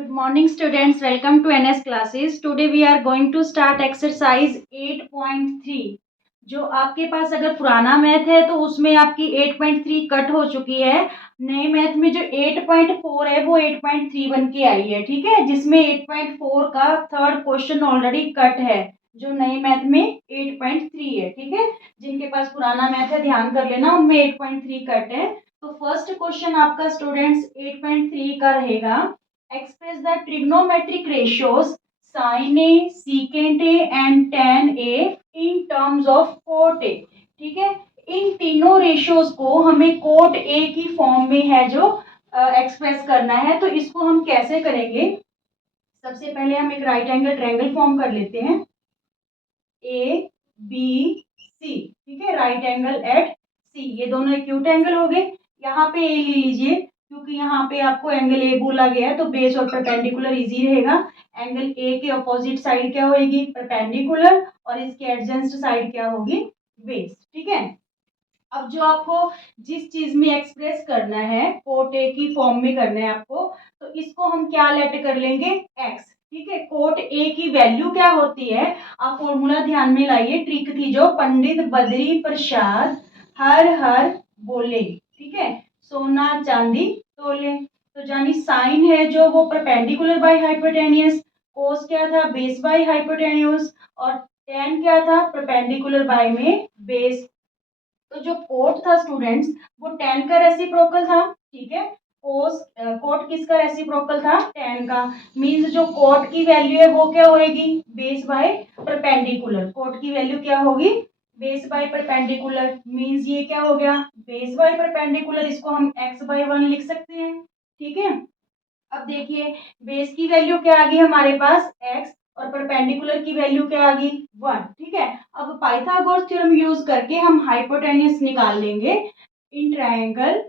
Good morning students, welcome to NS classes. Today we are going to start exercise 8.3. जो आपके पास अगर पुराना math है तो उसमें आपकी 8.3 कट हो चुकी है। नए मैथ में जो 8.4 है वो 8.3 बन के आई है, ठीक है, जिसमें 8.4 का थर्ड क्वेश्चन ऑलरेडी कट है जो नए मैथ में 8.3 है, ठीक है। जिनके पास पुराना मैथ है ध्यान कर लेना, उनमें 8.3 कट है। तो फर्स्ट क्वेश्चन आपका स्टूडेंट्स 8.3 का रहेगा, express the trigonometric ratios sin A, secant A and tan A in terms of cot A। ठीक है, इन तीनों रेशियोज को हमें कोट ए की फॉर्म में है जो एक्सप्रेस करना है। तो इसको हम कैसे करेंगे, सबसे पहले हम एक राइट एंगल ट्रायंगल फॉर्म कर लेते हैं, ए बी सी, ठीक है, राइट एंगल एट सी, ये दोनों एक्यूट एंगल हो गए। यहाँ पे ए ले लीजिए क्योंकि यहाँ पे आपको एंगल ए बोला गया है तो बेस और परपेंडिकुलर इजी रहेगा। एंगल ए के अपोजिट साइड क्या होगी, परपेंडिकुलर, और इसके एडजेंस्ट साइड क्या होगी, बेस, ठीक है। अब जो आपको जिस चीज में एक्सप्रेस करना है, कोट ए की फॉर्म में करना है आपको, तो इसको हम क्या लेट कर लेंगे, एक्स, ठीक है। कोट ए की वैल्यू क्या होती है, आप फॉर्मूला ध्यान में लाइए, ट्रिक थी जो पंडित बद्री प्रसाद हर हर बोले, ठीक है, सोना चांदी तोले। तो जानी साइन है जो वो परपेंडिकुलर बाय हाइपोटेनियस, कोस क्या था, बेस बाय हाइपोटेन्यूज, और टेन क्या था, परपेंडिकुलर बाय में बेस। तो जो कोट था स्टूडेंट्स वो टेन का रेसिप्रोकल था, ठीक है। कोस कोट किसका रेसिप्रोकल था, टेन का। मींस जो कोट की वैल्यू है वो क्या होगी, बेस बाय परपेंडिकुलर। कोट की वैल्यू क्या होगी, बेस बाय परपेंडिकुलर। मींस ये क्या हो गया, बेस बाय परपेंडिकुलर, इसको हम एक्स बाय वन लिख सकते हैं, ठीक है। अब देखिए बेस की वैल्यू क्या आ गई हमारे पास, एक्स, और परपेंडिकुलर की वैल्यू क्या आ गई, वन, ठीक है। अब पाइथागोरस थ्योरम यूज करके हम हाइपोटेन्यूज निकाल लेंगे in triangle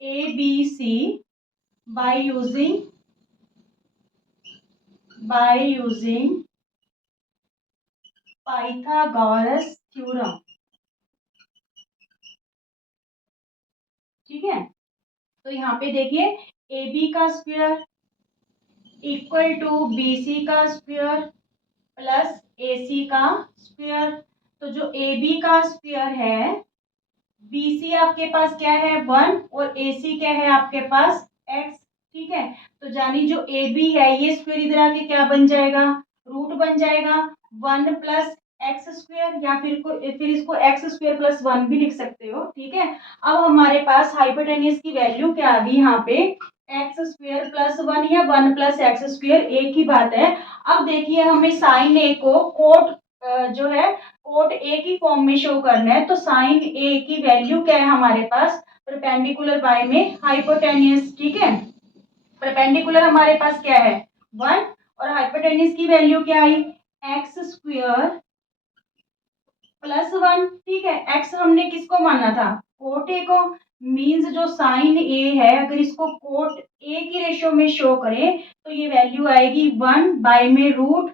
A B C by using Pythagoras theorem, ठीक है। तो यहाँ पे देखिए ए बी का square equal to B C का स्क्वायर प्लस ए सी का स्क्वायर। तो जो ए बी का स्क्वायर है, बी सी आपके पास क्या है, वन, और ए सी क्या है आपके पास, एक्स, ठीक है। तो जानी जो ए बी है ये स्क्वायर इधर आके क्या बन जाएगा, रूट बन जाएगा, वन प्लस एक्स स्क्वायर, या फिर इसको एक्स स्क्वायर प्लस वन भी लिख सकते हो, ठीक है। अब हमारे पास हाइपोटेन्यूज की वैल्यू क्या आ गई यहाँ पे, एक्स स्क्वायर प्लस वन या वन प्लस एक्स स्क्वायर, एक ही बात है। अब देखिए हमें साइन ए को कोट जो है कोट ए की फॉर्म में शो करना है, तो साइन ए की वैल्यू क्या है हमारे पास, परपेंडिकुलर बाय में हाइपोटेन्यूज, ठीक है। परपेंडिकुलर हमारे पास क्या है, वन, और हाइपोटेन्यूज की वैल्यू क्या आई, एक्स स्क्वायर प्लस वन, ठीक है। एक्स हमने किसको माना था, कोट ए को। मींस जो साइन ए है अगर इसको कोट ए की रेशियो में शो करें तो ये वैल्यू आएगी वन बाय में root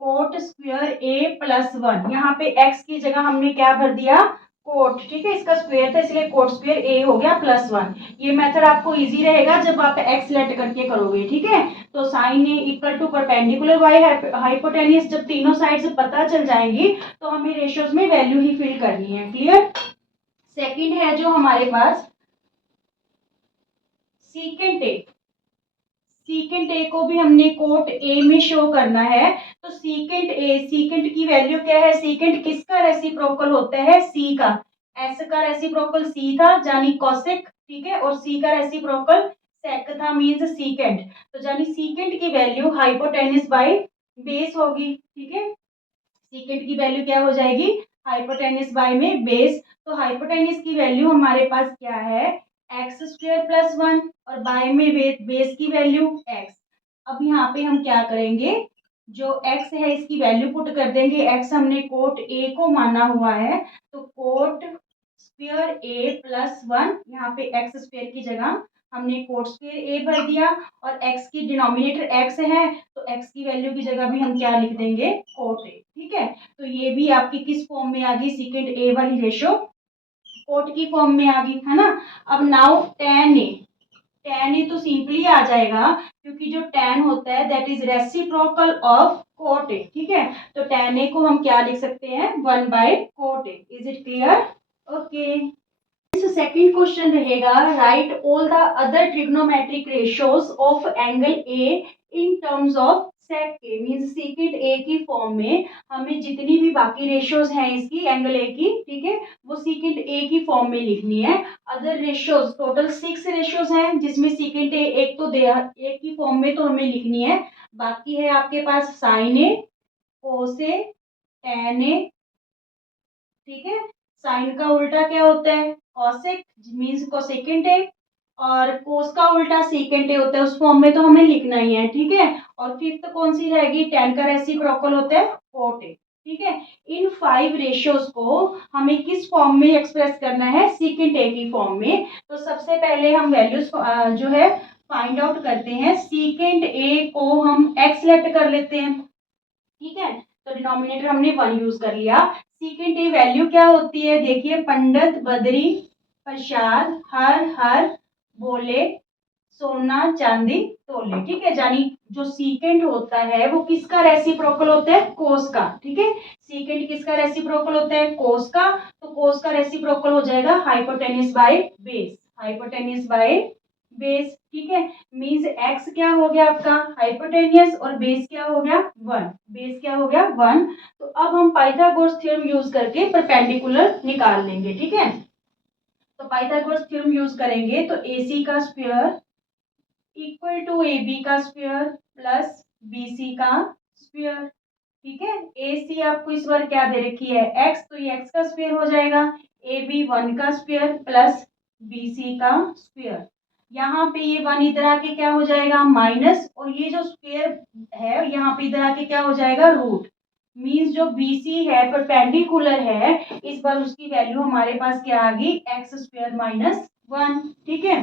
coat square A plus one. यहाँ पे एक्स की जगह हमने क्या भर दिया, कोट, ठीक है, इसका स्क्वायर था इसलिए कोट स्क्वायर ए हो गया प्लस वन। ये मेथड आपको इजी रहेगा जब आप एक्स लेट करके करोगे, ठीक है। तो sine A equal to perpendicular by hypotenuse, जब तीनों साइड से पता चल जाएंगी तो हमें रेशियोज में वैल्यू ही फिल करनी है, क्लियर। सेकंड है जो हमारे पास सीकेंट ए, सीकेंट ए को भी हमने कोट ए में शो करना है। तो सीकेंट ए, सीकेंट की वैल्यू क्या है, सीकेंट किसका रेसिप्रोकल होता है, सी का। एस का रेसिप्रोकल सी था जानी कोसेक, ठीक है, और सी का रेसिप्रोकल सेक था, मींस सीकेंट। तो जानी सीकेंट की वैल्यू हाइपोटेन्यूज बाय बेस होगी, ठीक है। सीकेंट की वैल्यू क्या हो जाएगी, हाइपोटेन्यूज बाय में बेस। तो हाइपोटेन्यूज की वैल्यू हमारे पास क्या है, एक्स स्क्वायर प्लस वन, और बाय में बेस की वैल्यू एक्स। अब यहाँ पे हम क्या करेंगे, जो x है इसकी वैल्यू पुट कर देंगे। x हमने कोट a को माना हुआ है, तो coat square a plus one, यहाँ पे एक्स स्क्वायर की जगह हमने कोट स्क्वायर a भर दिया, और x की डिनोमिनेटर x है तो x की वैल्यू की जगह भी हम क्या लिख देंगे, कोट a, ठीक है। तो ये भी आपकी किस फॉर्म में आ गई, सीकेंट a वाली रेशो कोट की फॉर्म में आ गई, है ना। अब नाउ tan a, tan ए तो सिंपली आ जाएगा, क्योंकि जो tan होता है that is reciprocal of cot ए, ठीक है। तो tan ए को हम क्या लिख सकते हैं, 1/cot A. Is it clear? Okay. Second question रहेगा, write all the other trigonometric ratios of angle A in terms of sec A, means second A की फॉर्म में हमें जितनी भी बाकी रेशियोज हैं इसकी एंगल ए की, ठीक है, वो सेकेंड ए की फॉर्म में लिखनी है। अदर रेशियोज टोटल 6 रेशियोज हैं, जिसमें सेकेंड ए एक तो दे ए की फॉर्म में तो हमें लिखनी है, बाकी है आपके पास साइन ए, कोस ए, टेन ए, ठीक है। साइन का उल्टा क्या होता है, कॉसेक, मींस कोसेकेंट है, और कोस का उल्टा सेकेंट होता है, उस फॉर्म में तो हमें लिखना ही है, ठीक है। और फिफ्थ कौन सी रहेगी, टेन का रेसिप्रोकल होता है कोट ए, ठीक है। इन 5 रेशियोज को हमें किस फॉर्म में एक्सप्रेस करना है, सेकेंड ए की फॉर्म में। तो सबसे पहले हम वैल्यूज जो है फाइंड आउट करते हैं। सेकेंड ए को हम एक्स लेट कर लेते हैं, ठीक है। तो डिनोमिनेटर हमने 1 यूज कर लिया। सेकेंड ए वैल्यू क्या होती है, देखिए, पंडित बद्री प्रसाद हर हर बोले सोना चांदी तोले, ठीक है। यानी जो सीकेंड होता है वो किसका रेसिप्रोकल होता है, कोस का, ठीक है। सीकेंड किसका रेसिप्रोकल होता है, कोस का। तो कोस का रेसिप्रोकल हो जाएगा hypotenuse by base, hypotenuse by base, ठीक है। मींस एक्स क्या हो गया आपका हाइपोटेनियस, और बेस क्या हो गया 1, बेस क्या हो गया 1। तो अब हम पाइथागोरस थ्योरम यूज करके परपेंडिकुलर निकाल लेंगे, ठीक है। तो पाइथागोरस थ्योरम यूज करेंगे तो AC का स्क्वायर इक्वल टू AB का स्क्वायर प्लस BC का स्क्वायर, ठीक है। AC आपको इस बार क्या दे रखी है, x, तो ये x का स्क्वायर हो जाएगा। AB 1 का स्क्वायर प्लस BC का स्क्वायर, यहाँ पे ये 1 इधर आके क्या हो जाएगा माइनस, और ये जो स्क्वायर है यहाँ पे इधर आके क्या हो जाएगा रूट। मींस जो BC है परपेंडिकुलर है, इस बार उसकी वैल्यू हमारे पास क्या आ गई, एक्स स्क्वायर माइनस 1, ठीक है।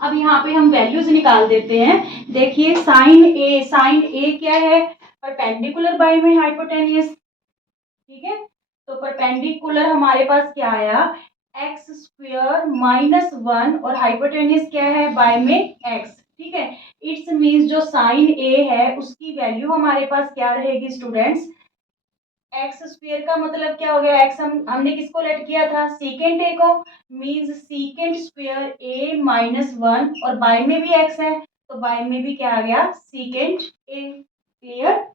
अब यहाँ पे हम वैल्यूज निकाल देते हैं। देखिए साइन ए क्या है, परपेंडिकुलर बाय में हाइपोटेनियस, ठीक है। तो परपेंडिकुलर हमारे पास क्या आया, एक्स स्क्वायर माइनस 1, और हाइपोटेनियस क्या है बाय में एक्स, ठीक है। इट्स मीन्स जो साइन ए है उसकी वैल्यू हमारे पास क्या रहेगी स्टूडेंट्स, एक्स स्क्वायर का मतलब क्या हो गया, एक्स हमने किसको लेट किया था, सेकेंड ए को, means second square A minus 1, और बाय में भी एक्स है तो बाय में भी क्या आ गया सेकेंड ए। क्लियर?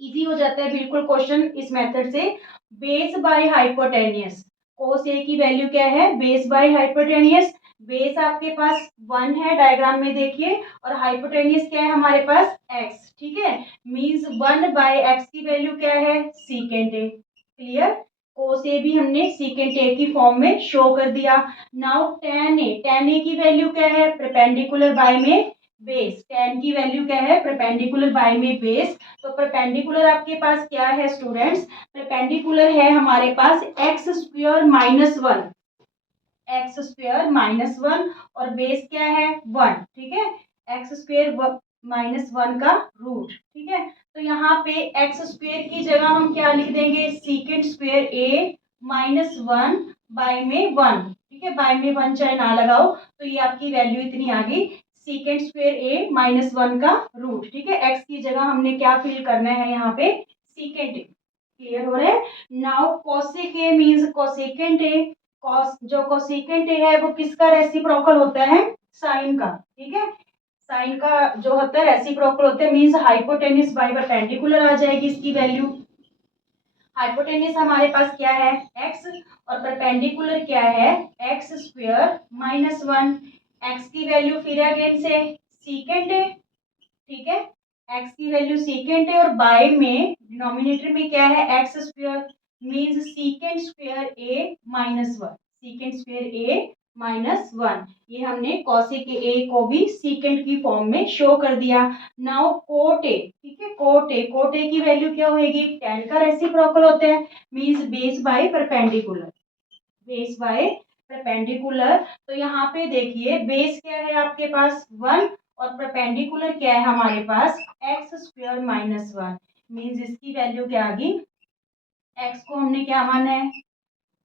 इजी हो जाता है बिल्कुल क्वेश्चन इस मेथड से। बेस बाय हाइपोटेनियस, कोस ए की वैल्यू क्या है, बेस बाय हाइपोटेनियस। बेस आपके पास 1 है डायग्राम में देखिए, और हाइपोटेनियस क्या है हमारे पास x, ठीक है। मींस 1/x की वैल्यू क्या है, सीकेंट ए। क्लियर? कोस ए भी हमने सीकेंट ए की फॉर्म में शो कर दिया। नाउ tan ए की वैल्यू क्या है, परपेंडिकुलर बाय में बेस, tan की वैल्यू क्या है, परपेंडिकुलर बाय में बेस। तो परपेंडिकुलर आपके पास क्या है स्टूडेंट्स, परपेंडिकुलर है हमारे पास x square minus 1, x square minus 1, और बेस क्या है 1, ठीक है। एक्स स्क्वायर माइनस 1 का रूट, ठीक है। तो यहाँ पे एक्स स्क्वायर की जगह हम क्या लिख देंगे, secant square A minus 1 by में 1, ठीक है। बाय में 1 चाहे ना लगाओ, तो ये आपकी वैल्यू इतनी आ गई, सीकेंड स्क्वायर ए माइनस 1 का रूट, ठीक है। एक्स की जगह हमने क्या फिल करना है यहाँ पे, सीकेंड ए। क्लियर हो रहा है? नाउ कोसेक ए मींस कोसेकेंट ए, कॉस जो कोसेकेंट ए है वो किसका रेसिप्रोकल होता है, साइन का, ठीक है। साइन का जो होता है रेसिप्रोकल होता है, मींस हाइपोटेन्यूज बाय परपेंडिकुलर आ जाएगी इसकी वैल्यू। हाइपोटेन्यूज हमारे पास क्या है x, और परपेंडिकुलर क्या है एक्स स्क्वायर माइनस 1। एक्स की वैल्यू फिर अगेन से सीकेंट है, ठीक है। x की वैल्यू सीकेंट है, और बाय में डिनोमिनेटर में क्या है x square, means secant square A minus 1, secant square A minus 1। ये हमने कॉसेक ए को भी सीकेंट की फॉर्म में शो कर दिया। नाउ कोट ए, ठीक है, कोट ए की वैल्यू क्या होगी, tan का रेसिप्रोकल होता है, means base by perpendicular, base by perpendicular. तो यहाँ पे देखिए बेस क्या है आपके पास 1, और परपेंडिकुलर क्या है हमारे पास एक्स स्क्वायर माइनस 1, मीन्स इसकी वैल्यू क्या आ गई, एक्स को हमने क्या माना है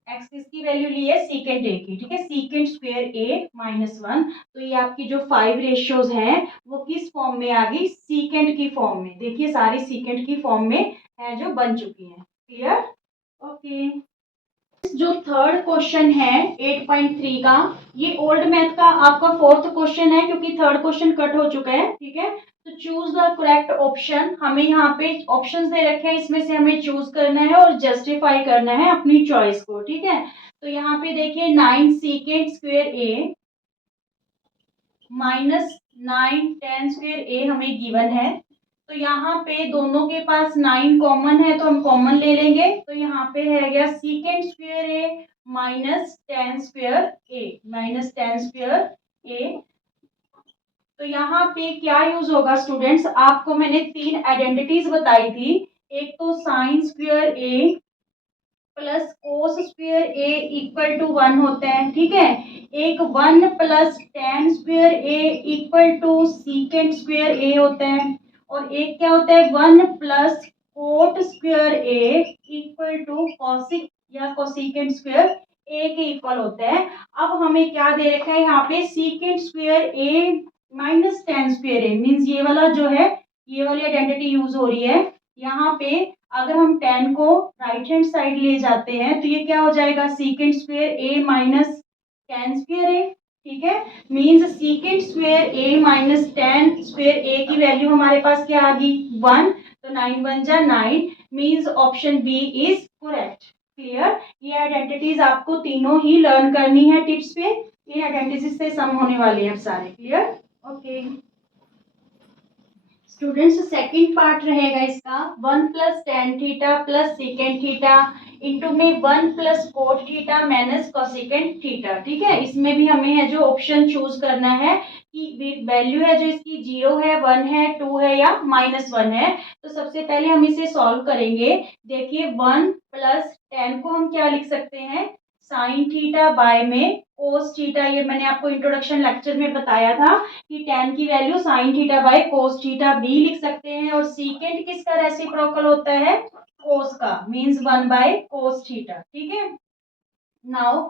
एक्स किसकी वैल्यू ली है, सीकेंट ए की, ठीक है, सीकेंट स्क्वायर ए -1। तो ये आपकी जो 5 रेशियोज हैं वो किस फॉर्म में आ गई, सीकेंट की फॉर्म में। देखिए सारी सीकेंट की फॉर्म में है जो बन चुकी हैं। Clear, okay. जो थर्ड क्वेश्चन है 8.3 का, ये ओल्ड मैथ का आपका फोर्थ क्वेश्चन है क्योंकि थर्ड क्वेश्चन कट हो चुका है, ठीक है। तो चूज द करेक्ट ऑप्शन, हमें यहाँ पे ऑप्शंस दे रखे हैं, इसमें से हमें चूज करना है और जस्टिफाई करना है अपनी चॉइस को, ठीक है। तो यहाँ पे देखिए 9 सीकेंट स्क्वायर ए -9 tan स्क्वायर ए हमें गिवन है। तो यहाँ पे दोनों के पास 9 कॉमन है तो हम कॉमन ले लेंगे। तो यहाँ पे है गया सीकेंट स्क्वायर ए -tan स्क्वायर ए -tan स्क्वायर ए। तो यहाँ पे क्या यूज होगा स्टूडेंट्स, आपको मैंने 3 आइडेंटिटीज बताई थी। एक तो sine square A plus cos square A equal to 1 होता है, ठीक है। एक 1 plus tan square A equal to secant square A होता है। और एक क्या होता है 1 plus cot square A equal to cosec या कोसिकेंट स्क्वायर ए के इक्वल होता है। अब हमें क्या दे रखा है यहाँ पे, सीकेंट स्क्वायर ए -tan स्क्वायर ए, मीन्स ये वाला जो है, ये वाली आइडेंटिटी यूज हो रही है यहाँ पे। अगर हम tan को राइट हैंड साइड ले जाते हैं तो ये क्या हो जाएगा, सीकेंट स्क्वायर ए -tan स्क्वायर ए, ठीक है। मीन्स सीकेंट स्क्वायर ए -tan स्क्वायर ए की वैल्यू हमारे पास क्या आ गई, 1। तो 9 1 जा 9, means option B is correct. Clear, ये आइडेंटिटीज आपको तीनों ही लर्न करनी है टिप्स पे, ये आइडेंटिटीज से सम होने वाले हैं सारे। Clear, okay students. Second part रहेगा इसका 1 plus tan theta plus secant theta into में 1 plus cot theta minus cosecant theta, ठीक है। इसमें भी हमें है जो ऑप्शन चूज करना है कि वैल्यू है जो इसकी 0 है, 1 है, 2 है या -1 है। तो सबसे पहले हम इसे सॉल्व करेंगे। देखिए 1 प्लस tan को हम क्या लिख सकते हैं, साइन थीटा बाय में कोस थीटा। ये मैंने आपको इंट्रोडक्शन लेक्चर में बताया था कि tan की value sine theta by cos theta भी लिख सकते हैं। और सीकेंट किसका रेसिप्रोकल होता है, कोस का, मीन्स 1 बाय कोस थीटा, ठीक है। नाउ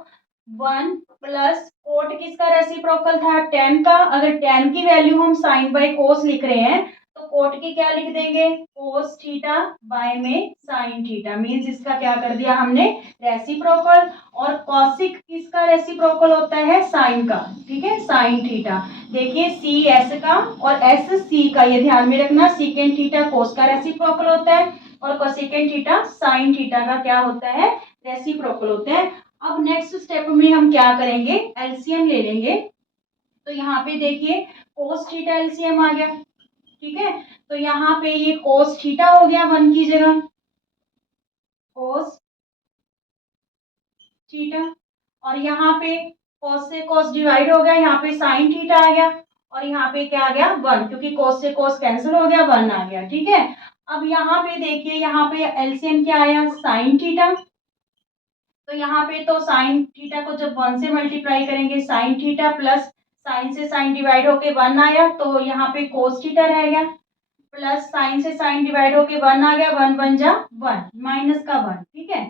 1 प्लस कोट किसका रेसिप्रोकल था, tan का। अगर tan की वैल्यू हम साइन बाय कोस लिख रहे हैं तो कोट की क्या लिख देंगे, कोस थीटा बाय में साइन थीटा, मीन्स इसका क्या कर दिया हमने, रेसिप्रोकल। और कॉसिक किसका रेसिप्रोकल होता है, साइन का, ठीक है, साइन थीटा। देखिए सी एस का और एस सी का, ये ध्यान में रखना, सीकेंट थीटा कोस का रेसिप्रोकल होता है और कोसिकेंट थीटा साइन थीटा का क्या होता है, रेसिप्रोकल होता है। अब नेक्स्ट स्टेप में हम क्या करेंगे, एलसीएम ले लेंगे। तो यहाँ पे देखिए कोस थीटा एलसीएम आ गया, ठीक है। तो यहाँ पे ये कोस थीटा हो गया 1 की जगह, कोस थीटा। और यहाँ पे कोस से कोस डिवाइड हो गया, यहाँ पे साइन थीटा आ गया। और यहाँ पे क्या आ गया 1, क्योंकि कोस से कोस कैंसिल हो गया, 1 आ गया, ठीक है। अब यहाँ पे देखिए, यहाँ पे एलसीएम क्या आया, साइन थीटा। तो यहाँ पे तो साइन थीटा को जब 1 से मल्टीप्लाई करेंगे, साइन थीटा प्लस साइन से साइन डिवाइड होके 1 आया, तो यहाँ पे कोस थीटा रह गया, प्लस साइन से साइन डिवाइड होके 1 आ गया, 1 1 जा 1, माइनस का 1, ठीक है।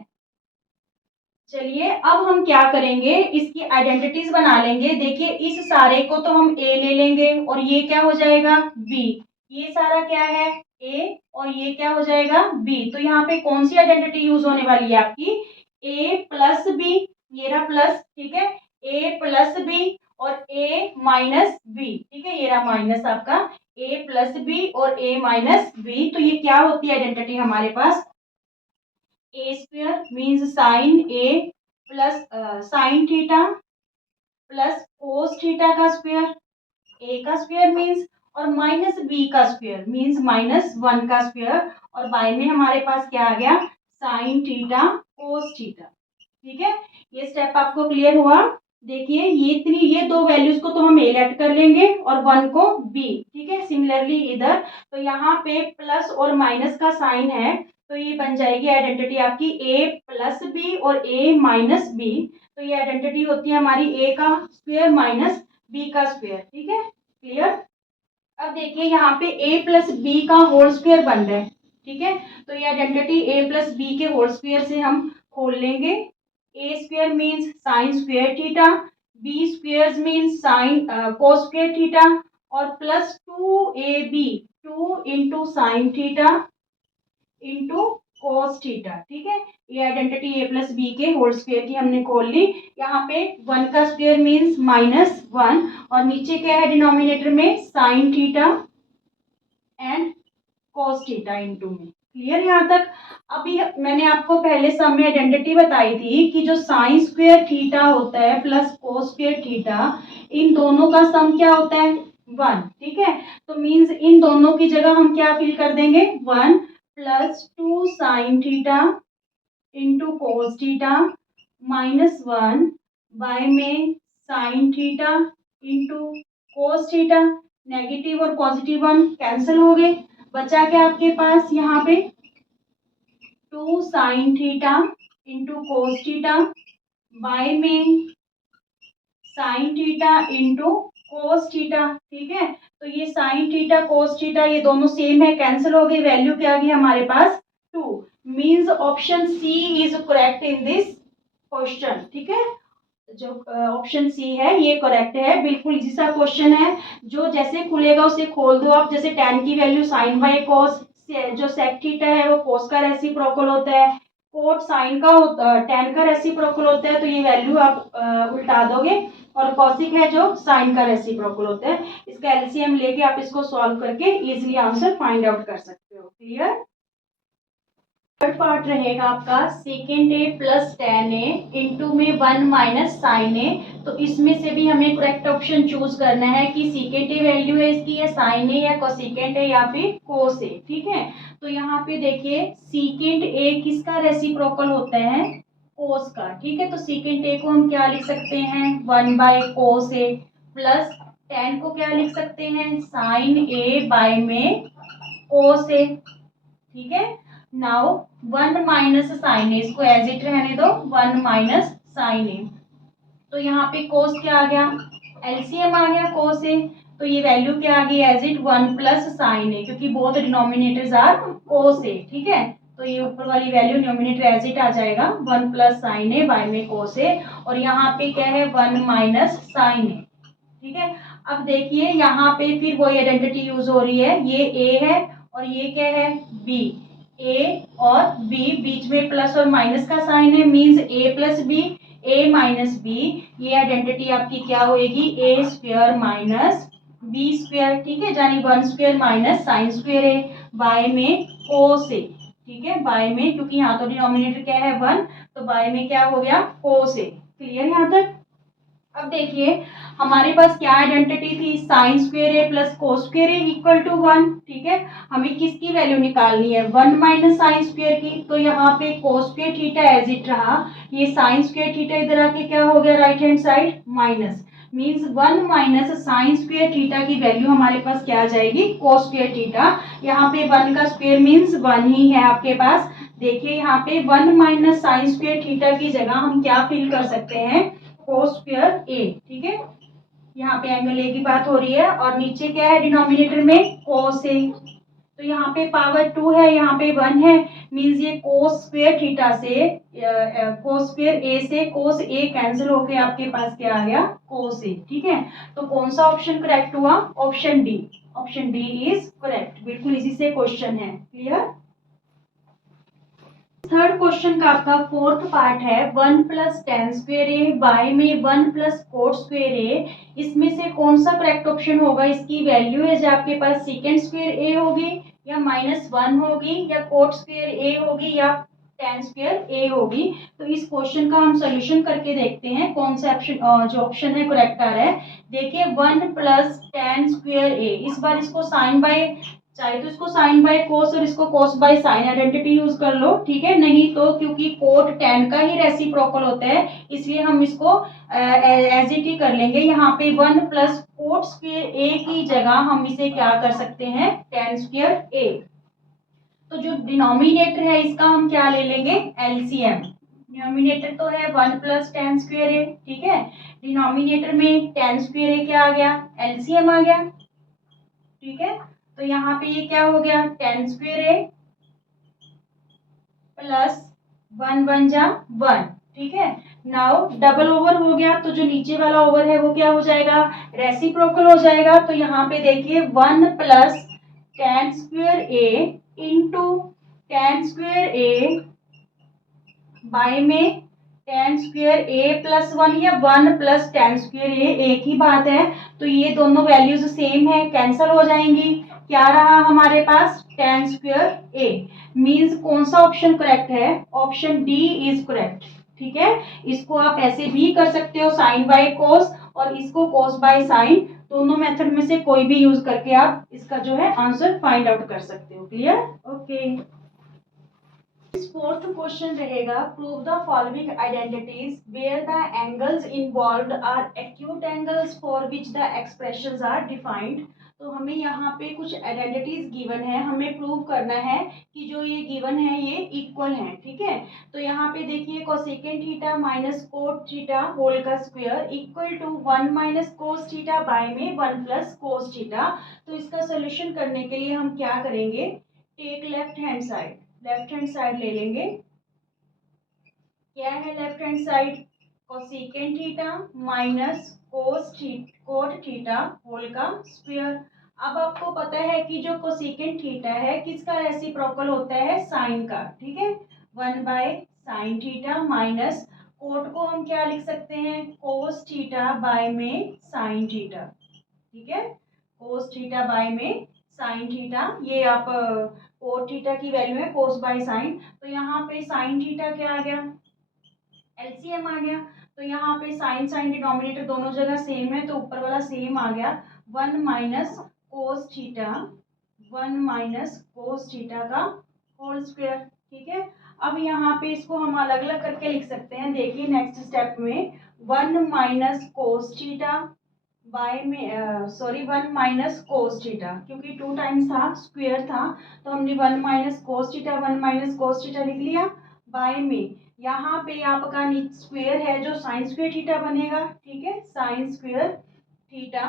चलिए अब हम क्या करेंगे, इसकी आइडेंटिटीज बना लेंगे। देखिए इस सारे को तो हम ए ले लेंगे और ये क्या हो जाएगा बी, ये सारा क्या है ए और ये क्या हो जाएगा बी। तो यहाँ पे कौन सी आइडेंटिटी यूज होने वाली है आपकी, ए प्लस बी, ये रहा प्लस, ठीक है, ए प्लस बी और ए माइनस बी, ठीक है, ये रहा माइनस आपका, ए प्लस बी और ए माइनस बी। तो ये क्या होती है आइडेंटिटी हमारे पास, A square means sine A plus sine theta plus cos theta का स्क्वायर, ए का स्क्वायर मीन्स, और माइनस बी का स्क्वायर मीन्स -1 का स्क्वायर। और बाय में हमारे पास क्या आ गया, साइन थीटा कोस थीटा, ठीक है। ये स्टेप आपको क्लियर हुआ। देखिए ये दो वैल्यूज को तो हम ए लेट कर लेंगे और 1 को बी, ठीक है। सिमिलरली इधर तो यहाँ पे प्लस और माइनस का साइन है, तो ये बन जाएगी आइडेंटिटी आपकी ए प्लस बी और ए माइनस बी। तो ये आइडेंटिटी होती है हमारी ए का स्क्वायर माइनस बी का स्क्वायर, ठीक है। क्लियर। अब देखिए यहाँ पे a प्लस बी का होल स्क्वायर बन रहा है, ठीक है। तो ये आइडेंटिटी a प्लस बी के होल स्क्वायर से हम खोल लेंगे। A square means sine square theta, B square means sine cos square theta, और plus 2ab 2 into sine theta into cos theta. ठीक है, ये आइडेंटिटी ए प्लस बी के होल स्क्वायर की हमने खोल ली। यहाँ पे 1 का स्क्वायर मीन्स -1, और नीचे क्या है डिनोमिनेटर में sine theta and cos theta into में। क्लियर यहाँ तक? अभी मैंने आपको पहले सम में आइडेंटिटी बताई थी कि जो साइन स्क्वायर थीटा होता है प्लस कोस स्क्वायर थीटा, इन दोनों का सम क्या होता है 1। ठीक है, तो मीन्स इन दोनों की जगह हम क्या फिल कर देंगे 1 plus 2 sine theta into cos theta -1 by में sine theta into cos theta. Negative और पॉजिटिव 1 कैंसिल हो गए, बचा क्या आपके पास यहाँ पे 2 sine theta into cos theta by में sine theta into cos theta. ठीक है, तो ये साइन थीटा कोस थीटा ये दोनों सेम है, कैंसिल हो गई, वैल्यू क्या आ गई हमारे पास 2। Means option C is correct in this question. ठीक है, जो ऑप्शन सी है ये करेक्ट है, बिल्कुल इजी सा क्वेश्चन है। जो जैसे खुलेगा उसे खोल दो आप, जैसे tan की वैल्यू साइन बाय कॉस, जो सेक थीटा है वो कोस का रेसिप्रोकल होता है, कोट साइन का tan का रेसिप्रोकल होता है, तो ये वैल्यू आप उल्टा दोगे, और कॉसिक है जो साइन का रेसिप्रोकल होता है। इसका एलसीएम लेके आप इसको सॉल्व करके इजिली आंसर फाइंड आउट कर सकते हो। क्लियर? थर्ड पार्ट रहेगा आपका सेकेंड ए प्लस tan ए इंटू में 1 माइनस साइन ए। तो इसमें से भी हमें करेक्ट ऑप्शन चूज करना है कि सेकेंड ए वैल्यू है इसकी या साइन ए या कोसेकेंड ए या फिर कोस ए। ठीक है, तो यहाँ पे देखिए सेकेंड ए किसका रेसिप्रोकल होता है कोस का। ठीक है, तो सेकेंड ए को हम क्या लिख सकते हैं 1 by cos A, plus tan को क्या लिख सकते हैं साइन ए बाय में कोस ए। ठीक है, नाउ 1 माइनस साइन ए, इसको एज इट रहने दो 1 माइनस साइन ए। तो यहाँ पे कोस क्या आ गया एलसीएम आ गया कोस ए, तो ये वैल्यू क्या आ गई एज इट 1 प्लस साइन ए, क्योंकि बोथ डिनोमिनेटर्स आर कोस ए। ठीक है, तो ये ऊपर वाली वैल्यू डिनोमिनेटर एज इट आ जाएगा 1 प्लस साइन ए बाय में कोस ए, और यहाँ पे क्या है 1 माइनस साइन ए। ठीक है, अब देखिए यहाँ पे फिर वही आइडेंटिटी यूज हो रही है, ये ए है और ये क्या है बी। ए और बी बीच में प्लस और माइनस का साइन है, मींस ए प्लस बी ए माइनस बी। ये आइडेंटिटी आपकी क्या होएगी ए स्क्वायर माइनस बी स्क्वायर। ठीक है, यानी 1 square minus sign square A by में कोस ए। ठीक है, बाय में, क्योंकि यहाँ तो डिनोमिनेटर क्या है 1, तो बाय में क्या हो गया कोस ए। क्लियर यहाँ तक? अब देखिए हमारे पास क्या आइडेंटिटी थी sine square A plus cos square A equal to 1। ठीक है, हमें किसकी वैल्यू निकालनी है 1 माइनस साइन स्क्वायर की, तो यहाँ पे cos square theta as it रहा, ये साइन स्क्वायर थीटा इधर आके क्या हो गया right hand side minus, means 1 minus sign square theta की वैल्यू हमारे पास क्या आ जाएगी कोस स्क्वायर थीटा। यहाँ पे 1 का स्क्वायर मीन्स 1 ही है आपके पास। देखिए यहाँ पे 1 माइनस साइन स्क्वायर थीटा की जगह हम क्या फिल कर सकते हैं कोस स्क्वायर ए। ठीक है, यहाँ पे एंगल ए की बात हो रही है, और नीचे क्या है डिनोमिनेटर में कोस ए, तो यहाँ पे पावर 2 है यहाँ पे 1 है, मींस ये कोस स्क्वायर थीटा से कोस स्क्वायर ए से कोस ए कैंसिल होके आपके पास क्या आ गया कोस ए। ठीक है, तो कौन सा ऑप्शन करेक्ट हुआ option D. Option D is correct, बिल्कुल इसी से क्वेश्चन है। क्लियर? थर्ड क्वेश्चन का आपका फोर्थ पार्ट है 1 plus ten square A by में 1 प्लस कोट स्क्वेयर ए। इसमें से कौन सा करेक्ट ऑप्शन होगा, इसकी वैल्यू है जो आपके पास सेकेंड स्क्वेयर ए होगी या -1 होगी या कोट स्क्वेयर ए होगी या टेन स्क्वेयर ए होगी। तो इस क्वेश्चन का हम सोल्यूशन करके देखते हैं कौन सा ऑप्शन जो ऑप्शन है करेक्ट आ रहा है। देखिए 1 प्लस टेन स्क्वेयर ए, इस बार इसको साइन बाय, चाहे तो इसको साइन बाय कोस और इसको कोस बाय साइन आइडेंटिटी यूज कर लो। ठीक है, नहीं तो क्योंकि कोट टेन का ही रेसिप्रोकल होता है इसलिए हम इसको एज इट ही कर लेंगे। यहाँ पे 1 प्लस कोट स्क्वायर ए की जगह हम इसे क्या कर सकते हैं टेन स्क्वायर ए। तो जो डिनोमिनेटर है इसका हम क्या ले लेंगे एलसीएम। डिनोमिनेटर तो है 1 प्लस टेन स्क्वायर ए। ठीक है, डिनोमिनेटर में टेन स्क्वायर ए क्या आ गया एलसीएम आ गया। ठीक है, तो यहाँ पे ये क्या हो गया टेन स्क्वायर ए प्लस 1 1 जा 1, ठीक है। नाउ डबल ओवर हो गया तो जो नीचे वाला ओवर है वो क्या हो जाएगा, रेसिप्रोकल हो जाएगा। तो यहाँ पे देखिए 1 plus tan square A into tan square A by में tan स्क्वायर ए प्लस 1 या 1 प्लस tan स्क्वायर ए एक ही बात है। तो ये दोनों वैल्यूज सेम है, कैंसल हो जाएंगी। क्या रहा हमारे पास, tan स्क्वायर ए। मीन्स कौन सा ऑप्शन करेक्ट है, ऑप्शन डी इज करेक्ट। ठीक है, इसको आप ऐसे भी कर सकते हो साइन बाय कोस, और इसको कोस बाय साइन, दोनों मेथड में से कोई भी यूज करके आप इसका जो है आंसर फाइंड आउट कर सकते हो। Clear, okay. फोर्थ क्वेश्चन रहेगा, prove the following identities where the angles involved are acute angles for which the expressions are defined. तो हमें यहाँ पे कुछ आइडेंटिटीज गिवन है, हमें प्रूव करना है कि जो ये गिवन है ये इक्वल है। ठीक है, तो यहाँ पे देखिए cosecant theta minus cot theta whole का square equal to 1 minus cos theta by में 1 प्लस कोस थीटा। तो इसका सोल्यूशन करने के लिए हम क्या करेंगे, take left hand side, left hand side ले लेंगे। क्या है left hand side, cosecant theta minus cot theta whole का स्क्वायर। अब आपको पता है कि जो कोसेकेंट थीटा है किसका रेसिप्रोकल होता है, साइन का। ठीक है, 1 by sine theta minus coat को हम क्या लिख सकते हैं, कोस थीटा बाय में साइन थीटा। ठीक है, कोस थीटा बाय में साइन थीटा, ये आप कोट थीटा की वैल्यू है कोस बाय साइन। तो यहाँ पे साइन थीटा क्या आ गया, एलसीएम आ गया। तो यहाँ पे साइन साइन डिनोमिनेटर दोनों जगह सेम है, तो ऊपर वाला सेम आ गया, 1 minus cos theta, 1 minus cos theta का होल स्क्वायर। ठीक है, अब यहाँ पे इसको हम अलग अलग करके लिख सकते हैं। देखिए नेक्स्ट स्टेप में 1 माइनस कोस थीटा बाय में सॉरी 1 माइनस कोस थीटा, क्योंकि 2 टाइम्स था स्क्वायर था, तो हमने 1 minus cos theta 1 minus cos theta लिख लिया। बाय में यहाँ पे आपका स्क्वायर है जो साइन स्क्वायर थीटा बनेगा। ठीक है, साइन स्क्वायर थीटा।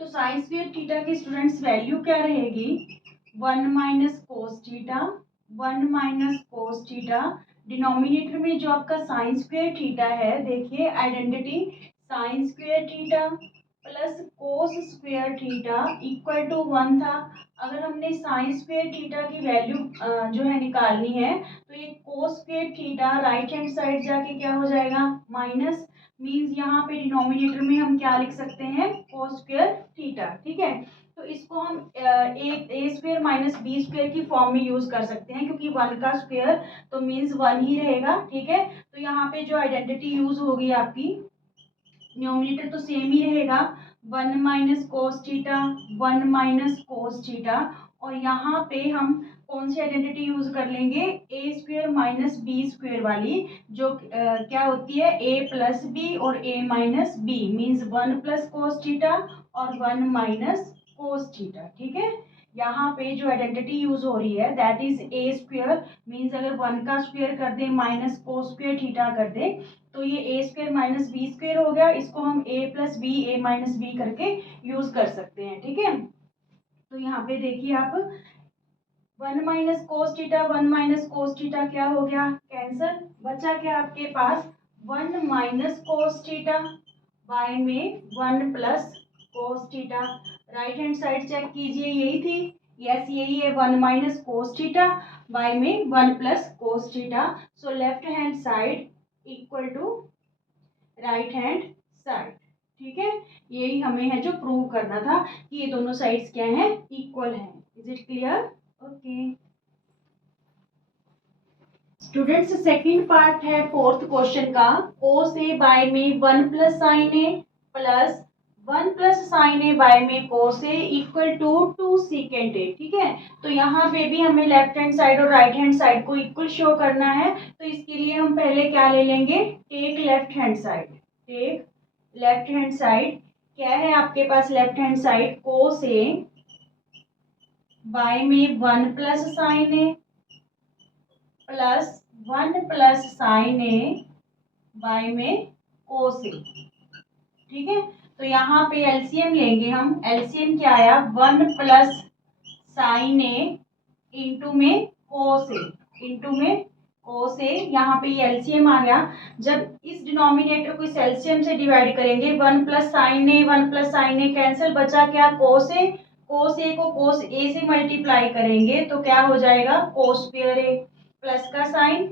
तो साइन स्क्वायर थीटा की स्टूडेंट्स वैल्यू क्या रहेगी, 1 minus cos theta, 1 minus cos theta. Denominator में जो आपका साइन स्क्वायर थीटा है, देखिए identity, sine square theta plus cos square theta equal to 1 था। अगर हमने साइन स्क्वायर थीटा की वैल्यू जो है निकालनी है, तो ये cos square theta right hand side जाके क्या हो जाएगा, माइनस। मीन्स यहाँ पे डिनोमिनेटर में हम क्या लिख सकते हैं, कोस स्क्वायर थीटा। ठीक है, तो इसको हम ए स्क्वायर माइनस बी स्क्वायर की फॉर्म में यूज कर सकते हैं, क्योंकि 1 का स्क्वायर तो मीन्स 1 ही रहेगा। ठीक है, तो यहाँ पे जो आइडेंटिटी यूज होगी आपकी, न्यूमरेटर तो सेम ही रहेगा, 1 minus cos theta, 1 minus cos theta. और यहाँ पे हम कौन सी आइडेंटिटी यूज कर लेंगे, A square minus B square वाली, जो क्या होती है, ए प्लस बी और A minus B, means 1 plus cos theta और 1 माइनस कोस थीटा। ठीक है, यहाँ पे जो आइडेंटिटी यूज हो रही है that is a square, means अगर 1 का स्क्वायर कर दे माइनस कोस स्क्वायर थीटा कर दे, तो ये ए स्क्वायर माइनस बी स्क्वायर हो गया। इसको हम ए प्लस बी ए माइनस बी करके यूज कर सकते हैं। ठीक है, तो यहाँ पे देखिए आप 1 minus cos theta 1 minus cos theta क्या हो गया, कैंसल। बचा क्या आपके पास, 1 माइनस कोस थीटा बाय में 1 plus cos theta. Right hand side check कीजिए, यही थी, यस यही है, 1 माइनस कोस थीटा बाय में 1 plus cos theta. So left hand side equal to right hand side. ठीक है, यही हमें है जो प्रूव करना था कि ये दोनों साइड्स क्या हैं, इक्वल हैं। Is it clear, okay students. Second part है फोर्थ क्वेश्चन का, कोस ए बाय में 1 plus sine A plus 1 plus sine A by में cos A equal to 2 secant A. ठीक है, तो यहाँ पे भी हमें लेफ्ट हैंड साइड और राइट हैंड साइड को इक्वल शो करना है। तो इसके लिए हम पहले क्या ले लेंगे, take left hand side, take left hand side. क्या है आपके पास left hand side, cos A by में 1 plus sine A plus 1 plus sine A by में कोस ए। ठीक है, तो यहाँ पे एलसीएम लेंगे हम, एलसीएम क्या आया, 1 प्लस साइन ए इंटू में कोस ए, इंटू में कोस ए, यहाँ पे ये एलसीएम आ गया। जब इस डिनोमिनेटर को इस एलसीएम से डिवाइड करेंगे, 1 प्लस साइन ए, 1 प्लस साइन ए कैंसिल, बचा क्या, कोस ए। कोस ए को कोस ए से मल्टीप्लाई करेंगे तो क्या हो जाएगा, कोस स्क्वायर ए प्लस का साइन।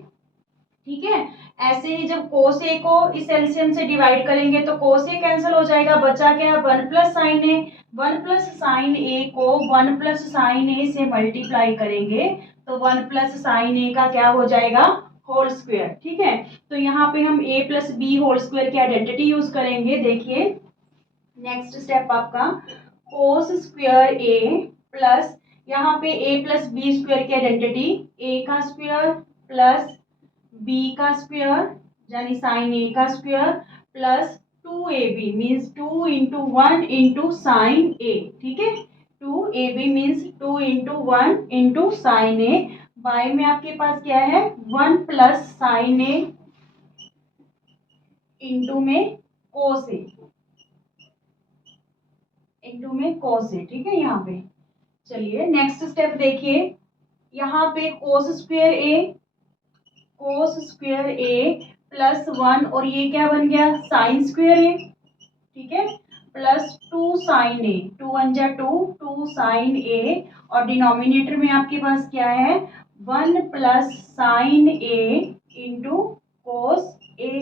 ठीक है, ऐसे ही जब कोस ए को इस एलसीएम से डिवाइड करेंगे तो कोस ए कैंसिल हो जाएगा, बचा क्या, 1 प्लस साइन ए। 1 प्लस साइन ए को 1 प्लस साइन ए से मल्टीप्लाई करेंगे तो 1 प्लस साइन ए का क्या हो जाएगा, होल स्क्वायर। ठीक है, तो यहाँ पे हम a plus B whole square की आइडेंटिटी यूज करेंगे। देखिए नेक्स्ट स्टेप आपका कोस स्क्वायर ए प्लस, यहाँ पे a प्लस बी स्क्वायर की आइडेंटिटी, a का स्क्वायर प्लस b का स्क्वायर यानी साइन ए का square plus 2ab means 2 into 1 into sine A. ठीक है, 2ab means 2 into 1 into sine A. By में आपके पास क्या है, 1 प्लस साइन ए इंटू में कोस ए, इंटू में कोस ए। ठीक है, यहाँ पे चलिए नेक्स्ट स्टेप देखिए, यहाँ पे cos square A, cos square A plus 1 और ये क्या बन गया, साइन स्क्वायर ए। ठीक है, प्लस 2 साइन ए, 2 1 जा 2, 2 साइन ए, और डिनोमिनेटर में आपके पास क्या है, 1 प्लस साइन ए इंटू कोस ए।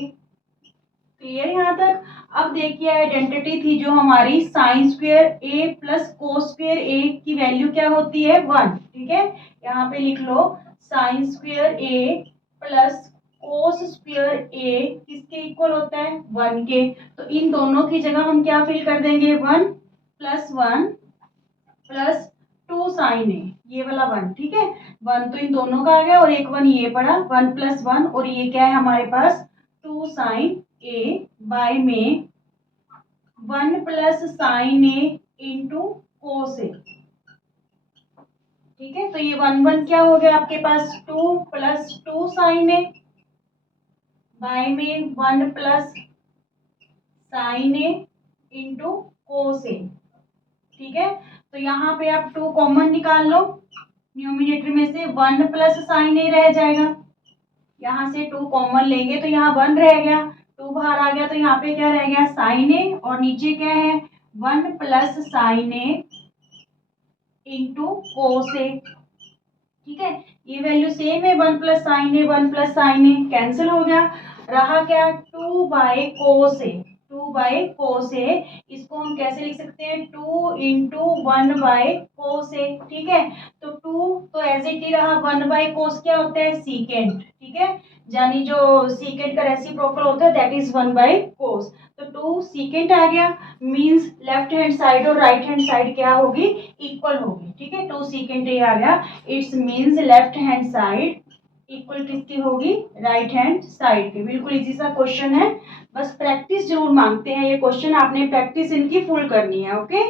क्लियर यहाँ तक। अब देखिए आइडेंटिटी थी जो हमारी, sign square A plus cos square ए की वैल्यू क्या होती है, 1। ठीक है, यहाँ पे लिख लो sign square A plus cos square ए किसके इक्वल होता है, 1 के। तो इन दोनों की जगह हम क्या फिल कर देंगे, 1 प्लस 2 साइन ए, ये वाला 1। ठीक है, 1 तो इन दोनों का आ गया और एक 1 ये पड़ा, 1 प्लस 1 और ये क्या है हमारे पास, 2 साइन ए बाय में 1 प्लस साइन ए इंटू कोस ए। ठीक है, तो ये 1 1 क्या हो गया आपके पास, 2 प्लस 2 साइन ए बाय में 1 प्लस साइन ए इंटू कोस ए। ठीक है, तो यहाँ पे आप 2 कॉमन निकाल लो, न्यूमिनेटर में से 1 प्लस साइन ए रह जाएगा, यहाँ से 2 कॉमन लेंगे तो यहाँ 1 रह गया, 2 बाहर आ गया तो यहाँ पे क्या रह गया, साइन ए, और नीचे क्या है, 1 प्लस साइन ए इंटू कोस ए। ठीक है, ये वैल्यू सेम है, 1 प्लस साइन ए, 1 प्लस साइन ए कैंसिल हो गया, रहा क्या, 2 by cos A, 2 by cos ए। इसको हम कैसे लिख सकते हैं, 2 इंटू 1 बाय कोस ए। ठीक है, तो 2 तो एज इट ही रहा, 1 बाय कोस क्या होता है, सीकेंट। ठीक है, यानी जो सीकेंट का रेसिप्रोकल होता है दैट इज 1 बाय कोस। तो 2 सीकेंट आ गया, मींस लेफ्ट हैंड साइड और राइट हैंड साइड क्या होगी, इक्वल होगी। ठीक है, 2 सीकेंट ए आ गया, it's means left hand side equal किसकी होगी, राइट हैंड साइड के। बिल्कुल इजी सा क्वेश्चन है, बस प्रैक्टिस जरूर मांगते हैं ये क्वेश्चन, आपने प्रैक्टिस इनकी फुल करनी है। ओके।